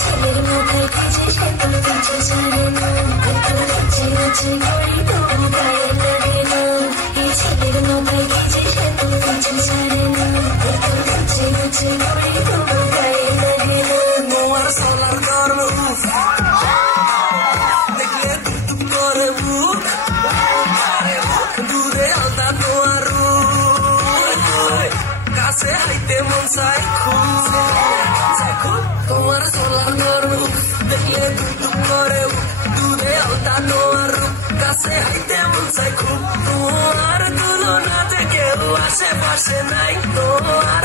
ছেলের মাথায় ভেজে সে তো কিছু জানে না, এত লজ্জে লজ্জে করি তবু গায়ে লাগে না। এই ছেলের মাথায় ভেজে সে তো কিছু জানে না, এত লজ্জে লজ্জে করি তবু গায়ে লাগে না। তোমার সোনার গর্ব দেখলে টুক করে বুক, দূরে আলতা তোমার কাছে হাইতে মন চাই খুব। তোমার সোনার গর্ব দেখলে টুক করে দূরে আলতা তোমার কাছে হাইতে মন চাই খুব। তোমার তুলনাতে কেউ আশেপাশে নাই, তোমার